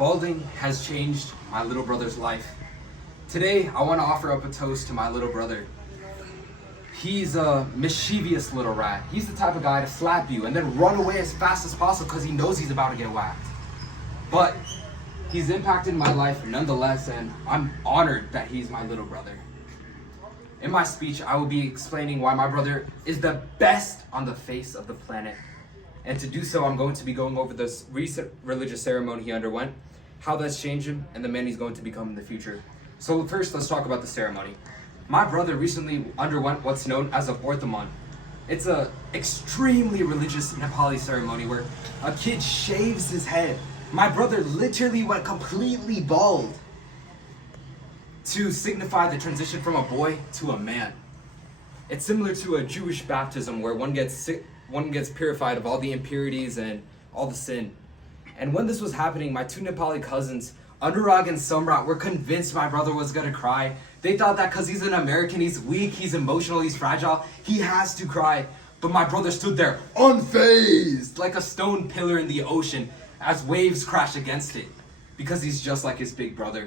Balding has changed my little brother's life. Today, I want to offer up a toast to my little brother. He's a mischievous little rat. He's the type of guy to slap you and then run away as fast as possible because he knows he's about to get whacked. But he's impacted my life nonetheless, and I'm honored that he's my little brother. In my speech, I will be explaining why my brother is the best on the face of the planet. And to do so, I'm going to be going over this recent religious ceremony he underwent, how that's changed him, and the man he's going to become in the future. So first, let's talk about the ceremony. My brother recently underwent what's known as a Borthaman. It's a extremely religious Nepali ceremony where a kid shaves his head. My brother literally went completely bald to signify the transition from a boy to a man. It's similar to a Jewish baptism where one gets purified of all the impurities and all the sin. And when this was happening, my two Nepali cousins, Anurag and Samrat, were convinced my brother was gonna cry. They thought that because he's an American, he's weak, he's emotional, he's fragile, he has to cry. But my brother stood there, unfazed, like a stone pillar in the ocean as waves crash against it, because he's just like his big brother.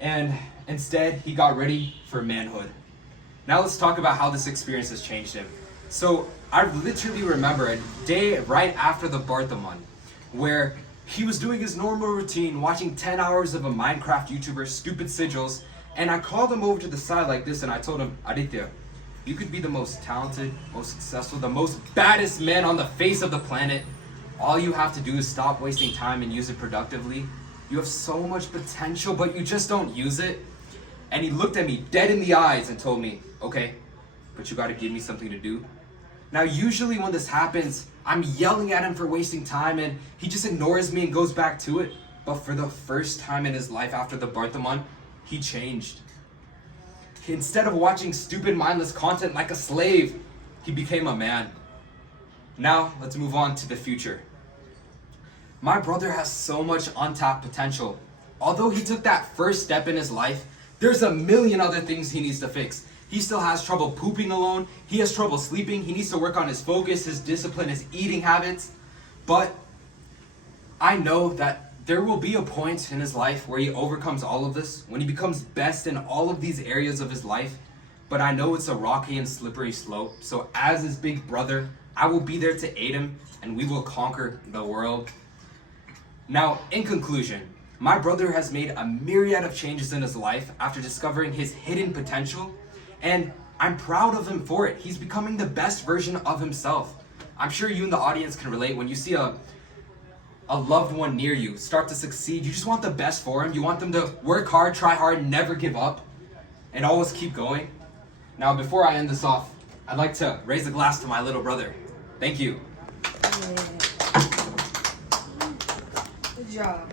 And instead, he got ready for manhood. Now let's talk about how this experience has changed him. So I literally remember a day right after the Borthaman where he was doing his normal routine, watching 10 hours of a Minecraft YouTuber, Stupid Sigils, and I called him over to the side like this and I told him, Aditya, you could be the most talented, most successful, the most baddest man on the face of the planet. All you have to do is stop wasting time and use it productively. You have so much potential, but you just don't use it. And he looked at me dead in the eyes and told me, okay, but you gotta give me something to do. Now, usually when this happens, I'm yelling at him for wasting time and he just ignores me and goes back to it. But for the first time in his life after the Borthaman, he changed. Instead of watching stupid, mindless content like a slave, he became a man. Now, let's move on to the future. My brother has so much untapped potential. Although he took that first step in his life, there's a million other things he needs to fix. He still has trouble pooping alone. He has trouble sleeping. He needs to work on his focus, his discipline, his eating habits. But I know that there will be a point in his life where he overcomes all of this, when he becomes best in all of these areas of his life. But I know it's a rocky and slippery slope. So as his big brother, I will be there to aid him and we will conquer the world. Now, in conclusion, my brother has made a myriad of changes in his life after discovering his hidden potential, and I'm proud of him for it. He's becoming the best version of himself. I'm sure you in the audience can relate when you see a loved one near you start to succeed. You just want the best for him. You want them to work hard, try hard, never give up, and always keep going. Now, before I end this off, I'd like to raise a glass to my little brother. Thank you. Good job.